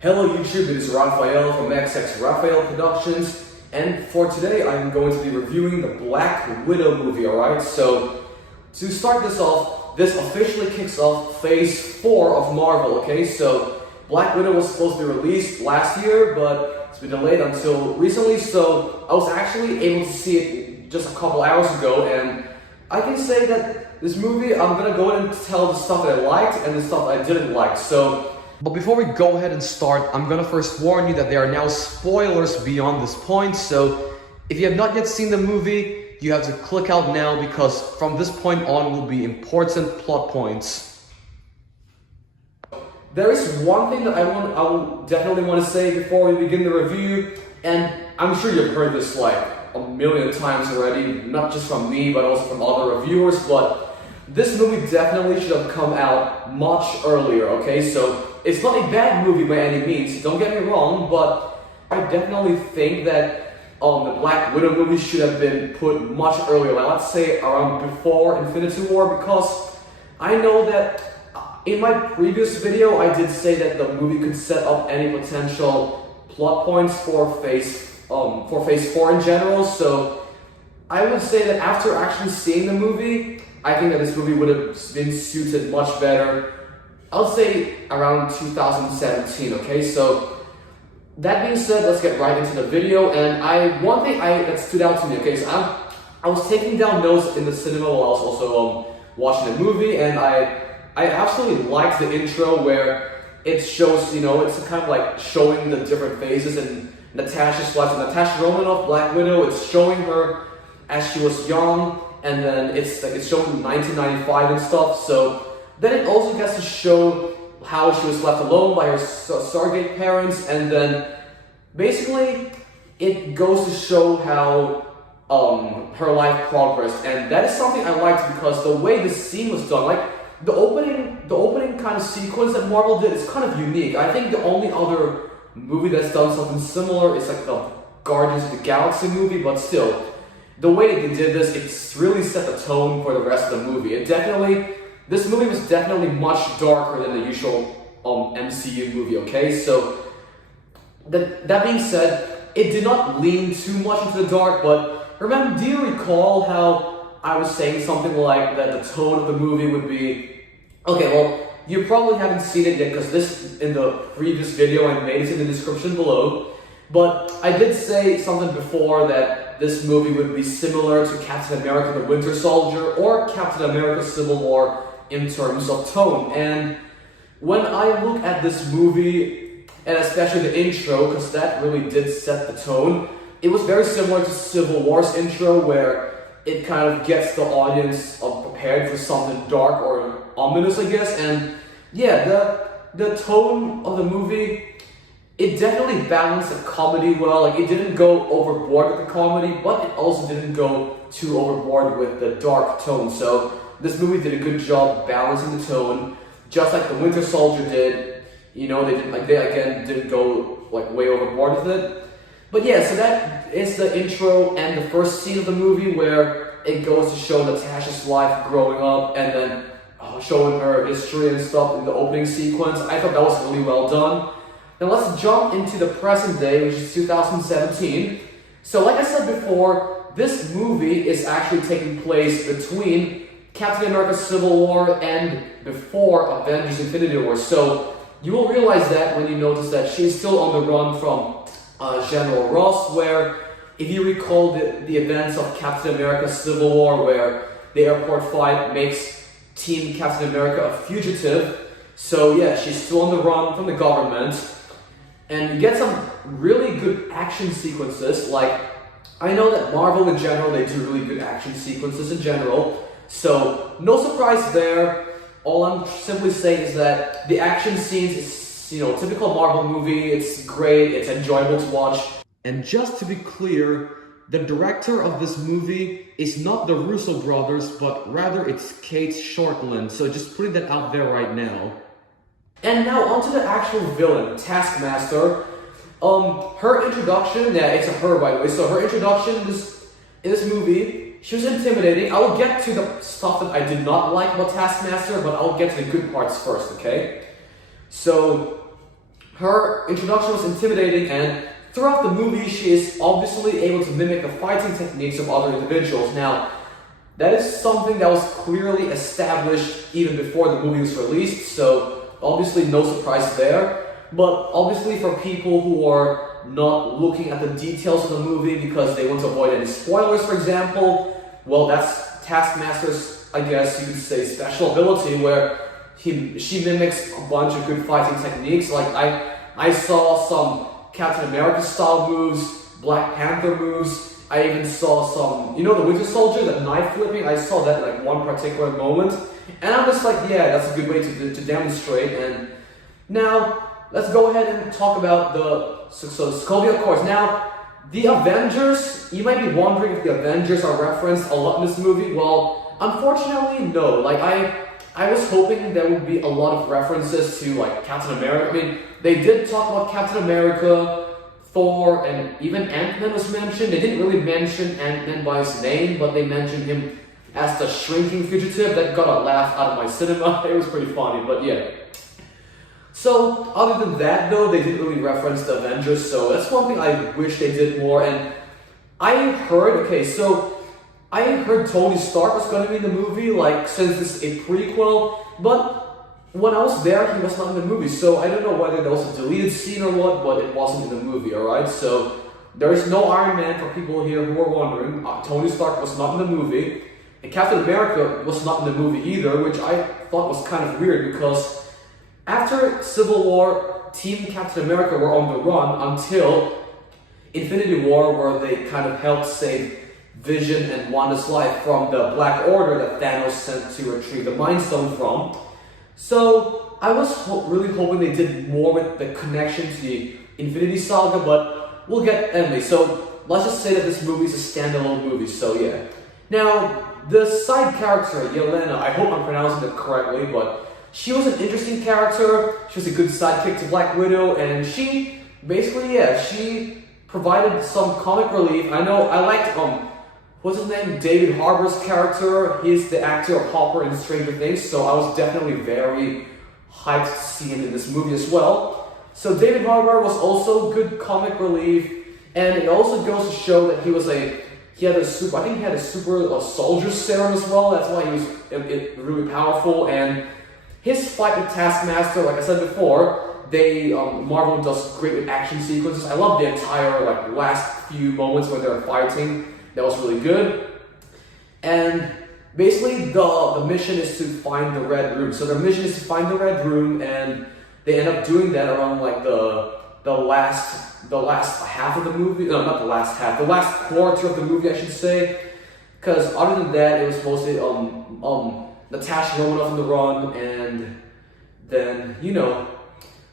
Hello YouTube, it is Raphael from XX Raphael Productions, and for today I'm going to be reviewing the Black Widow movie, alright? So, to start this off, this officially kicks off Phase 4 of Marvel, okay? So, Black Widow was supposed to be released last year, but it's been delayed until recently, so I was actually able to see it just a couple hours ago, and I can say that this movie, I'm gonna go ahead and tell the stuff that I liked and the stuff I didn't like, so... But before we go ahead and start, I'm gonna first warn you that there are now spoilers beyond this point, so if you have not yet seen the movie, you have to click out now because from this point on will be important plot points. There is one thing that I will definitely want to say before we begin the review, and I'm sure you've heard this like a million times already, not just from me, but also from other reviewers, but this movie definitely should have come out much earlier, okay? So, it's not a bad movie by any means, don't get me wrong, but I definitely think that the Black Widow movie should have been put much earlier, like let's say around before Infinity War, because I know that in my previous video I did say that the movie could set up any potential plot points for Phase 4 in general, so I would say that after actually seeing the movie, I think that this movie would have been suited much better. I would say around 2017, okay? So, that being said, let's get right into the video, and one thing that stood out to me, okay? So, I was taking down notes in the cinema while I was also watching the movie, and I absolutely liked the intro where it shows, you know, it's kind of like showing the different phases in Natasha's life. So Natasha Romanoff, Black Widow, it's showing her as she was young, and then it's showing 1995 and stuff, so then it also gets to show how she was left alone by her surrogate parents, and then basically it goes to show how her life progressed, and that is something I liked because the way the scene was done, like the opening kind of sequence that Marvel did is kind of unique. I think the only other movie that's done something similar is like the Guardians of the Galaxy movie, but still, the way that they did this, it's really set the tone for the rest of the movie. This movie was definitely much darker than the usual MCU movie, okay? So, that being said, it did not lean too much into the dark, but do you recall how I was saying something like that the tone of the movie would be... Okay, well, you probably haven't seen it yet because this, in the previous video, I made it in the description below, but I did say something before that this movie would be similar to Captain America the Winter Soldier or Captain America Civil War in terms of tone, and when I look at this movie, and especially the intro, because that really did set the tone, it was very similar to Civil War's intro, where it kind of gets the audience prepared for something dark or ominous, I guess, and yeah, the tone of the movie, it definitely balanced the comedy well. Like, it didn't go overboard with the comedy, but it also didn't go too overboard with the dark tone, so this movie did a good job balancing the tone, just like the Winter Soldier did. You know, they didn't go like way overboard with it. But yeah, so that is the intro and the first scene of the movie where it goes to show Natasha's life growing up and then showing her history and stuff in the opening sequence. I thought that was really well done. Now let's jump into the present day, which is 2017. So like I said before, this movie is actually taking place between Captain America Civil War and before Avengers Infinity War. So you will realize that when you notice that she's still on the run from General Ross, where if you recall the events of Captain America Civil War, where the airport fight makes Team Captain America a fugitive. So yeah, she's still on the run from the government, and you get some really good action sequences. Like, I know that Marvel in general, they do really good action sequences in general, so no surprise there. All I'm simply saying is that the action scenes is, you know, typical Marvel movie. It's great, it's enjoyable to watch. And just to be clear, the director of this movie is not the Russo brothers, but rather it's Cate Shortland. So just putting that out there right now. And now onto the actual villain, Taskmaster. Her introduction, yeah, it's a her by the way. So her introduction in this movie, she was intimidating. I will get to the stuff that I did not like about Taskmaster, but I'll get to the good parts first, okay? So, her introduction was intimidating, and throughout the movie, she is obviously able to mimic the fighting techniques of other individuals. Now, that is something that was clearly established even before the movie was released, so obviously no surprise there. But obviously for people who are not looking at the details of the movie because they want to avoid any spoilers, for example, well, that's Taskmaster's, I guess you could say, special ability, where she mimics a bunch of good fighting techniques. Like I saw some Captain America style moves, Black Panther moves. I even saw some, you know, the Winter Soldier, that knife flipping. I saw that in like one particular moment, and I'm just like, yeah, that's a good way to demonstrate. And now let's go ahead and talk about the Sokovia Accords. Now, the Avengers, you might be wondering if the Avengers are referenced a lot in this movie. Well, unfortunately, no. Like, I was hoping there would be a lot of references to, like, Captain America. I mean, they did talk about Captain America, Thor, and even Ant-Man was mentioned. They didn't really mention Ant-Man by his name, but they mentioned him as the shrinking fugitive. That got a laugh out of my cinema. It was pretty funny, but yeah. So, other than that though, they didn't really reference the Avengers, so that's one thing I wish they did more. And I heard Tony Stark was going to be in the movie, like, since this is a prequel, but when I was there, he was not in the movie, so I don't know whether there was a deleted scene or what, but it wasn't in the movie, alright? So, there is no Iron Man for people here who are wondering. Tony Stark was not in the movie, and Captain America was not in the movie either, which I thought was kind of weird, because after Civil War, Team Captain America were on the run until Infinity War, where they kind of helped save Vision and Wanda's life from the Black Order that Thanos sent to retrieve the Mind Stone from. So I was really hoping they did more with the connection to the Infinity Saga, but we'll get anyway. So let's just say that this movie is a standalone movie, so yeah. Now, the side character, Yelena, I hope I'm pronouncing it correctly, but she was an interesting character. She was a good sidekick to Black Widow, and she basically, yeah, she provided some comic relief. I know, I liked, what's his name? David Harbour's character. He's the actor of Hopper in Stranger Things, so I was definitely very hyped to see him in this movie as well. So David Harbour was also good comic relief, and it also goes to show that I think he had a super soldier serum as well. That's why he was really powerful. And his fight with Taskmaster, like I said before, Marvel does great with action sequences. I love the entire last few moments where they're fighting. That was really good. And basically the mission is to find the Red Room. So their mission is to find the Red Room, and they end up doing that around like the last half of the movie. No, not the last half. The last quarter of the movie, I should say. Because other than that, it was mostly Natasha Romanoff on the run, and then, you know.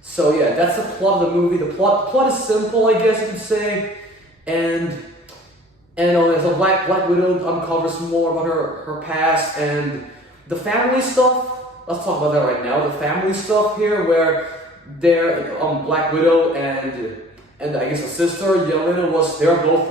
So yeah, that's the plot of the movie. The plot is simple, I guess you could say. And so Black Widow uncovers more about her past and the family stuff. Let's talk about that right now. The family stuff here, where they're Black Widow and I guess a sister Yelena they're both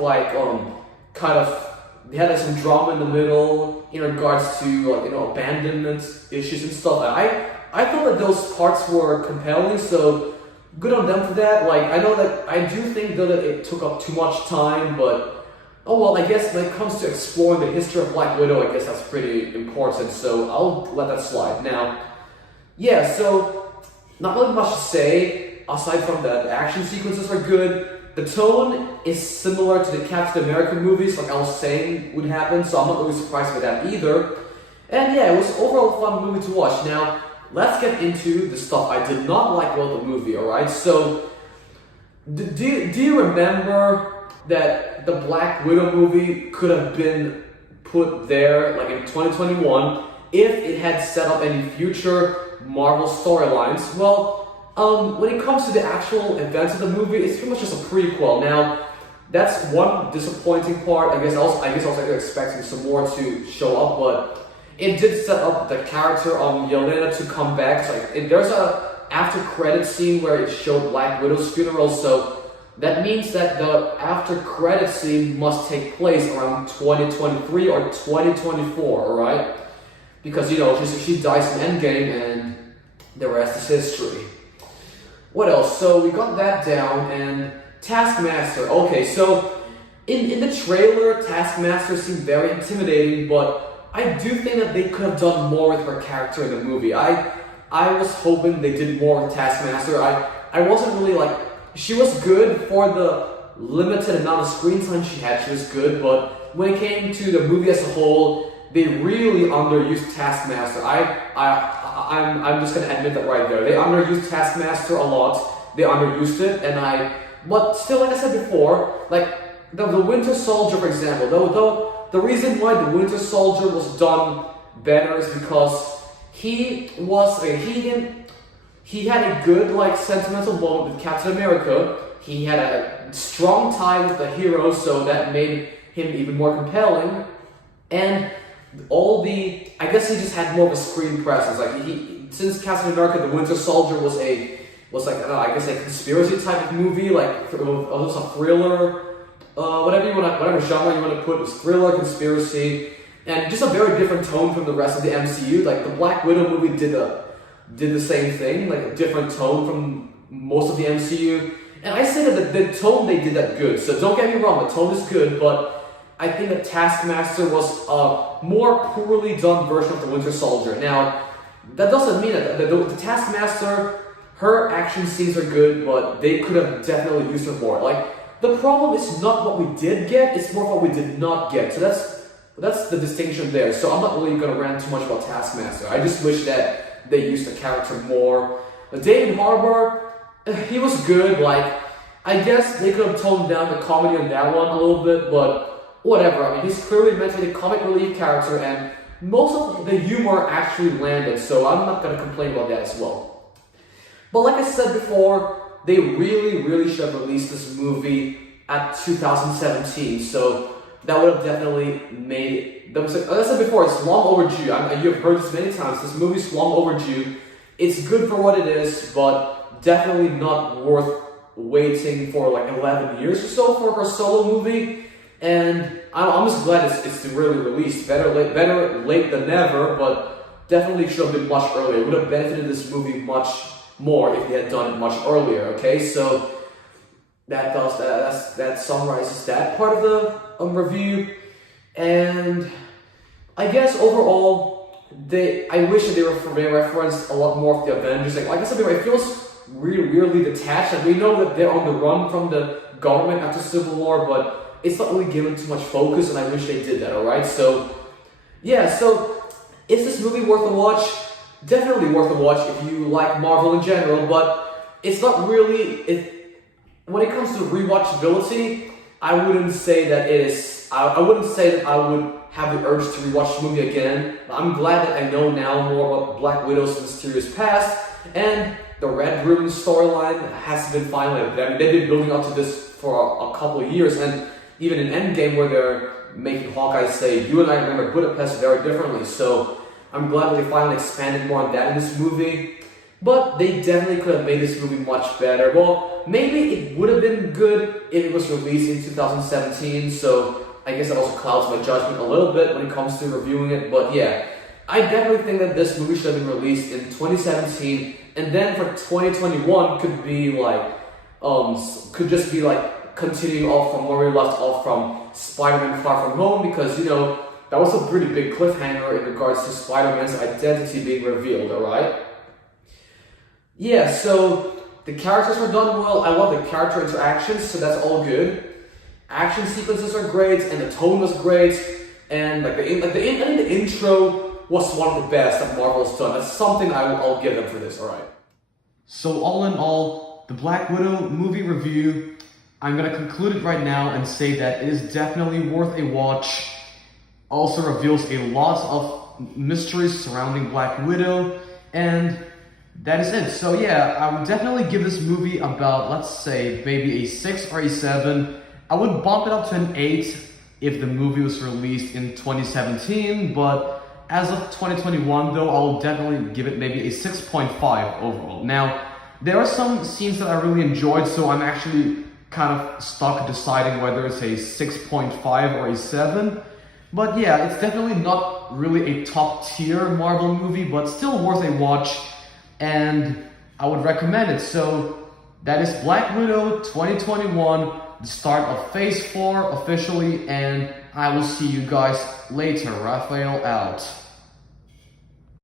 kind of. They had some drama in the middle in regards to abandonment issues and stuff. I thought that those parts were compelling, so good on them for that. I do think though that it took up too much time, but oh well. I guess when it comes to exploring the history of Black Widow, I guess that's pretty important. So I'll let that slide. Now, yeah. So not really much to say aside from that. The action sequences are good. The tone is similar to the Captain America movies, like I was saying would happen, so I'm not really surprised by that either. And yeah, it was overall a fun movie to watch. Now, let's get into the stuff I did not like about the movie, alright? So, do you remember that the Black Widow movie could have been put there, like in 2021, if it had set up any future Marvel storylines? Well, when it comes to the actual events of the movie, it's pretty much just a prequel. Now, that's one disappointing part. I guess I was expecting some more to show up, but it did set up the character of Yelena to come back. So there's a after credit scene where it showed Black Widow's funeral, so that means that the after credit scene must take place around 2023 or 2024, alright? Because she dies in Endgame and the rest is history. what else? So we got that down, and Taskmaster. Okay, so in the trailer, Taskmaster seemed very intimidating, but I do think that they could have done more with her character in the movie. I was hoping they did more with Taskmaster. I wasn't really like, she was good for the limited amount of screen time she had, she was good, but when it came to the movie as a whole, they really underused Taskmaster. I'm just gonna admit that right there. They underused Taskmaster a lot. They underused it, but still, like I said before, like the Winter Soldier, for example, though the reason why the Winter Soldier was done better is because he had a good, like, sentimental moment with Captain America. He had a strong tie with the hero, so that made him even more compelling. And I guess he just had more of a screen presence. Like, since Captain America, the Winter Soldier was like, I guess a conspiracy type of movie, like, almost a thriller, whatever genre you want to put, it was thriller, conspiracy, and just a very different tone from the rest of the MCU. Like, the Black Widow movie did the same thing, like a different tone from most of the MCU. And I say that the tone they did that good. So don't get me wrong, the tone is good, but I think that Taskmaster was a more poorly done version of the Winter Soldier. Now, that doesn't mean that the Taskmaster, her action scenes are good, but they could have definitely used her more. Like, the problem is not what we did get, it's more what we did not get. So that's the distinction there. So I'm not really going to rant too much about Taskmaster. I just wish that they used the character more. David Harbour, he was good. Like, I guess they could have toned down the comedy on that one a little bit, but whatever. I mean, he's clearly meant to be a comic relief character, and most of the humor actually landed, so I'm not going to complain about that as well. But like I said before, they really, really should have released this movie at 2017, so that would have definitely made it. Like I said before, it's long overdue. You've heard this many times. This movie's long overdue. It's good for what it is, but definitely not worth waiting for like 11 years or so for her solo movie. And I'm just glad it's really released. Better late than never, but definitely should have been much earlier. It would have benefited this movie much more if they had done it much earlier. Okay, so that summarizes that part of the review. And I guess overall, I wish that they referenced a lot more of the Avengers. Like I said before, it feels really weirdly detached. Like, we know that they're on the run from the government after Civil War, but it's not really given too much focus, and I wish they did that. Alright, so yeah, so is this movie worth a watch? Definitely worth a watch if you like Marvel in general, but it's not really. When it comes to rewatchability, I wouldn't say that it is. I wouldn't say that I would have the urge to rewatch the movie again. I'm glad that I know now more about Black Widow's mysterious past, and the Red Room storyline has been finally. They've been building up to this for a couple of years, and even in Endgame, where they're making Hawkeye say, "You and I remember Budapest very differently." So I'm glad that they finally expanded more on that in this movie. But they definitely could have made this movie much better. Well, maybe it would have been good if it was released in 2017, so I guess that also clouds my judgment a little bit when it comes to reviewing it. But yeah, I definitely think that this movie should have been released in 2017, and then for 2021 could be like, could just be like continuing off from where we left off from Spider-Man Far From Home, because, you know, that was a pretty big cliffhanger in regards to Spider-Man's identity being revealed, alright? Yeah, so the characters were done well. I love the character interactions, so that's all good. Action sequences are great, and the tone was great, and I think the intro was one of the best that Marvel's done. That's something I'll give them for this, alright? So all in all, the Black Widow movie review, I'm gonna conclude it right now and say that it is definitely worth a watch. Also reveals a lot of mysteries surrounding Black Widow, and that is it. So yeah, I would definitely give this movie about, let's say, maybe a 6 or a 7. I would bump it up to an 8 if the movie was released in 2017, but as of 2021 though, I will definitely give it maybe a 6.5 overall. Now, there are some scenes that I really enjoyed, so I'm actually kind of stuck deciding whether it's a 6.5 or a 7. But yeah, it's definitely not really a top tier Marvel movie, but still worth a watch, and I would recommend it. So That is Black Widow 2021, the start of Phase 4 officially, and I will see you guys later. Raphael out.